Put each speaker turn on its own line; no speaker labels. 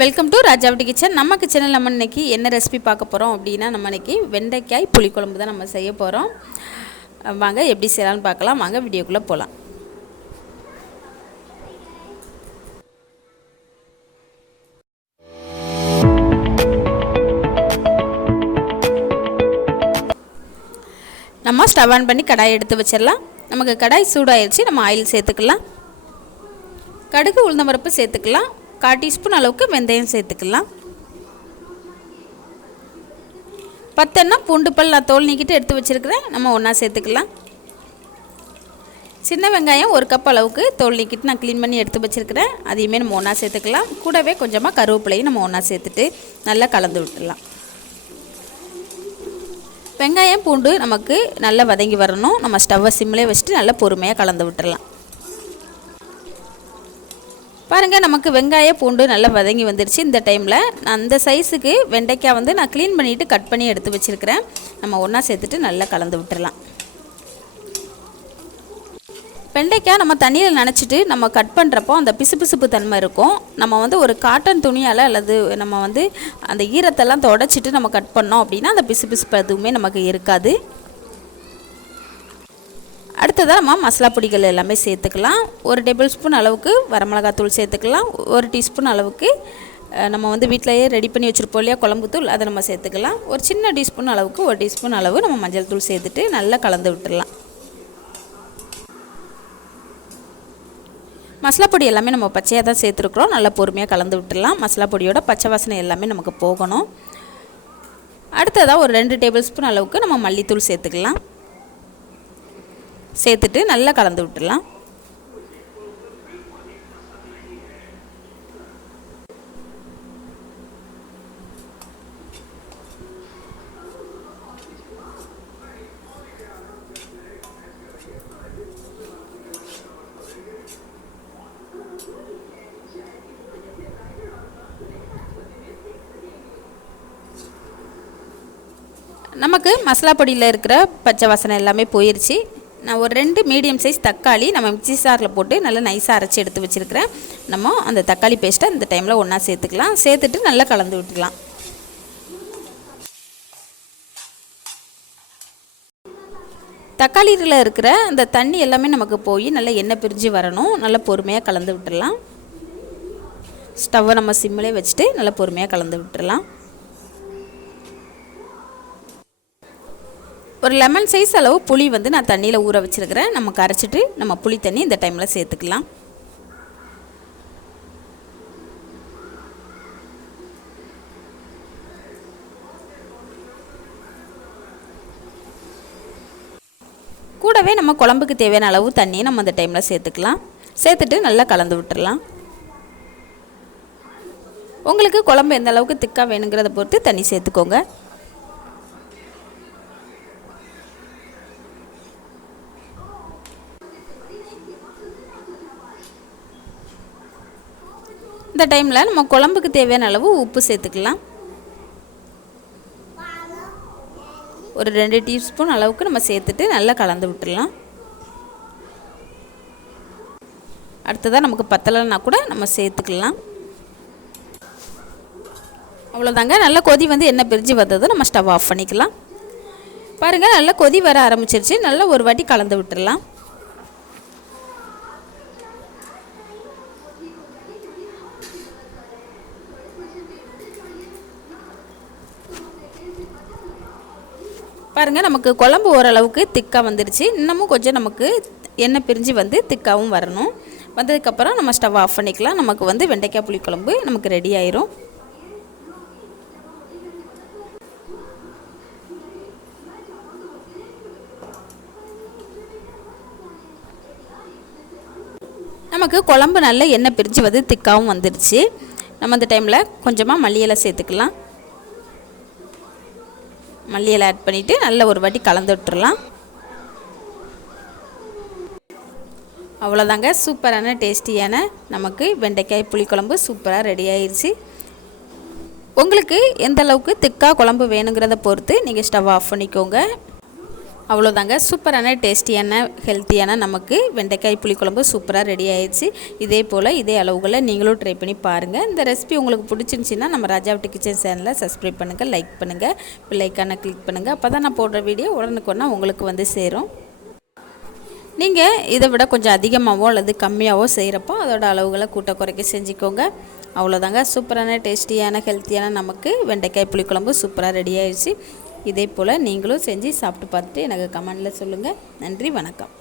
Welcome to ராஜாவட்டி kitchen நம்ம கிச்சனில் நம்ம இன்றைக்கி என்ன ரெசிபி பார்க்க போகிறோம் அப்படின்னா நம்ம இன்றைக்கி வெண்டைக்காய் புளிக்குழம்பு தான் நம்ம செய்ய போகிறோம் வாங்க எப்படி செய்யலாம்னு பார்க்கலாம். வாங்க வீடியோக்குள்ளே போகலாம் நம்ம ஸ்டவ் ஆன் பண்ணி கடாய் எடுத்து வச்சிடலாம். நமக்கு கடாய் சூடாயிருச்சு நம்ம ஆயில் சேர்த்துக்கலாம். கடுகு உளுந்தம்பருப்பு சேர்த்துக்கலாம். கால் டீஸ்பூன் அளவுக்கு வெந்தயம் சேர்த்துக்கலாம். பத்தெண்ணா பூண்டு பல் நான் தோல் நீக்கிட்டு எடுத்து வச்சுருக்கிறேன். நம்ம ஒன்றா சேர்த்துக்கலாம். சின்ன வெங்காயம் ஒரு கப் அளவுக்கு தோல் நீக்கிட்டு நான் க்ளீன் பண்ணி எடுத்து வச்சுருக்கிறேன். அதையுமே நம்ம ஒன்றா சேர்த்துக்கலாம். கூடவே கொஞ்சமாக கருவேப்பிலையும் நம்ம ஒன்றா சேர்த்துட்டு நல்லா கலந்து விட்டுடலாம். வெங்காயம் பூண்டு நமக்கு நல்லா வதங்கி வரணும். நம்ம ஸ்டவ்வை சிம்மிலே வச்சுட்டு நல்லா பொறுமையாக கலந்து விட்டுடலாம். பாருங்கள் நமக்கு வெங்காய பூண்டு நல்லா வதங்கி வந்துருச்சு. இந்த டைமில் நான் அந்த சைஸுக்கு வெண்டைக்காய் வந்து நான் க்ளீன் பண்ணிவிட்டு கட் பண்ணி எடுத்து வச்சுருக்கிறேன். நம்ம ஒன்றா சேர்த்துட்டு நல்லா கலந்து விட்டுடலாம் வெண்டைக்காய் நம்ம தண்ணியில் நினச்சிட்டு நம்ம கட் பண்ணுறப்போ அந்த பிசுபிசுப்பு தன்மை இருக்கும். நம்ம வந்து ஒரு காட்டன் துணியால் அல்லது நம்ம வந்து அந்த ஈரத்தெல்லாம் தொடச்சிட்டு நம்ம கட் பண்ணோம் அப்படின்னா அந்த பிசுபிசுப்பு எதுவுமே நமக்கு இருக்காது. அடுத்ததாக நம்ம மசாலா பொடிகள் எல்லாமே சேர்த்துக்கலாம். ஒரு டேபிள் ஸ்பூன் அளவுக்கு வரமிளகாத்தூள் சேர்த்துக்கலாம். ஒரு டீஸ்பூன் அளவுக்கு நம்ம வந்து வீட்டிலையே ரெடி பண்ணி வச்சுருப்போம் இல்லையா குழம்புத்தூள் அதை நம்ம சேர்த்துக்கலாம். ஒரு சின்ன டீஸ்பூன் அளவுக்கு ஒரு டீஸ்பூன் அளவு நம்ம மஞ்சள் தூள் சேர்த்துட்டு நல்லா கலந்து விட்டுடலாம். மசாலா பொடி எல்லாமே நம்ம பச்சையாக தான் சேர்த்துருக்குறோம். நல்லா பொறுமையாக கலந்து விட்டுடலாம். மசாலா பொடியோட பச்சை வாசனை எல்லாமே நமக்கு போகணும். அடுத்ததாக ஒரு ரெண்டு டேபிள் ஸ்பூன் அளவுக்கு நம்ம மல்லித்தூள் சேர்த்துக்கலாம். சேர்த்துட்டு நல்லா கலந்து விட்டுடலாம். நமக்கு மசாலா பொடியில் இருக்கிற பச்சை வாசனை எல்லாமே போயிடுச்சு நான் ஒரு ரெண்டு மீடியம் சைஸ் தக்காளி நம்ம மிக்சி சாரில் போட்டு நல்லா நைஸாக அரைச்சி எடுத்து வச்சுருக்கிறேன். நம்ம அந்த தக்காளி பேஸ்ட்டை இந்த டைமில் ஒன்றா சேர்த்துக்கலாம். சேர்த்துட்டு நல்லா கலந்து விட்டுக்கலாம். தக்காளியில் இருக்கிற அந்த தண்ணி எல்லாமே நமக்கு போய் நல்லா எண்ணெய் பிரிஞ்சு வரணும். நல்லா பொறுமையாக கலந்து விட்டுடலாம். ஸ்டவ்வை நம்ம சிம்மிலே வச்சுட்டு நல்லா பொறுமையாக கலந்து விட்டுடலாம். ஒரு லெமன் சைஸ் அளவு புளி வந்து நான் தண்ணியில் ஊற வச்சுருக்கிறேன். நம்ம கரைச்சிட்டு நம்ம புளி தண்ணி இந்த டைமில் சேர்த்துக்கலாம். கூடவே நம்ம குழம்புக்கு தேவையான அளவு தண்ணியை நம்ம அந்த டைமில் சேர்த்துக்கலாம். சேர்த்துட்டு நல்லா கலந்து விட்டுடலாம் உங்களுக்கு குழம்பு எந்த அளவுக்கு திக்காக வேணுங்கிறத பொறுத்து தண்ணி சேர்த்துக்கோங்க. இந்த டைமில் நம்ம குழம்புக்கு தேவையான அளவு உப்பு சேர்த்துக்கலாம். ஒரு ரெண்டு டீஸ்பூன் அளவுக்கு நம்ம சேர்த்துட்டு நல்லா கலந்து விட்டுடலாம். அடுத்ததாக நமக்கு பத்தலைன்னா கூட நம்ம சேர்த்துக்கலாம். அவ்வளோதாங்க நல்லா கொதி வந்து என்ன பிரிஞ்சு வந்ததும் நம்ம ஸ்டவ் ஆஃப் பண்ணிக்கலாம். பாருங்கள் நல்லா கொதி வர ஆரம்பிச்சிருச்சு. நல்லா ஒரு வாட்டி கலந்து விட்டுடலாம். பாருங்கள் நமக்கு குழம்பு ஓரளவுக்கு திக்காக வந்துடுச்சு இன்னமும் கொஞ்சம் நமக்கு எண்ணெய் பிரிஞ்சு வந்து திக்காகவும் வரணும். வந்ததுக்கப்புறம் நம்ம ஸ்டவ் ஆஃப் பண்ணிக்கலாம். நமக்கு வந்து வெண்டைக்காய் புளிக்குழம்பு நமக்கு ரெடி ஆயிரும். நமக்கு குழம்பு நல்ல எண்ணெய் பிரிஞ்சு வந்து திக்காகவும் வந்துடுச்சு நம்ம அந்த டைமில் கொஞ்சமாக மல்லியலை சேர்த்துக்கலாம். மல்லியலை ஆட் பண்ணிவிட்டு நல்ல ஒரு வாட்டி கலந்து விட்டுறலாம். அவ்வளோதாங்க. சூப்பரான டேஸ்டியான நமக்கு வெண்டைக்காய் புளிக்குழம்பு சூப்பராக ரெடி ஆயிடுச்சு உங்களுக்கு எந்த அளவுக்கு திக்காக குழம்பு வேணுங்கிறத பொறுத்து நீங்கள் ஸ்டவ் ஆஃப் பண்ணிக்கோங்க. அவ்வளோதாங்க. சூப்பரான டேஸ்டியான ஹெல்த்தியான நமக்கு வெண்டைக்காய் புளிக்குழம்பு சூப்பராக ரெடி ஆயிடுச்சு. இதே போல் இதே அளவுகளை நீங்களும் ட்ரை பண்ணி பாருங்கள் இந்த ரெசிபி உங்களுக்கு பிடிச்சிருந்துச்சின்னா நம்ம ராஜாவட்டி கிச்சன் சேனலை சப்ஸ்கிரைப் பண்ணுங்கள் லைக் பண்ணுங்கள் பிள்ளைக்கான கிளிக் பண்ணுங்கள் அப்போ தான் நான் போடுற வீடியோ உடனுக்குன்னா உங்களுக்கு வந்து சேரும். நீங்கள் இதை விட கொஞ்சம் அதிகமாகவோ அல்லது கம்மியாகவோ செய்கிறப்போ அதோட அளவுகளை கூட்ட குறைக்க செஞ்சுக்கோங்க. அவ்வளோதாங்க. சூப்பரான டேஸ்டியான ஹெல்த்தியான நமக்கு வெண்டைக்காய் புளிக்குழம்பு சூப்பராக ரெடி ஆயிடுச்சு. இதே போல் நீங்களும் செஞ்சு சாப்பிட்டு பார்த்துட்டு எனக்கு கமெண்டில் சொல்லுங்கள் நன்றி வணக்கம்.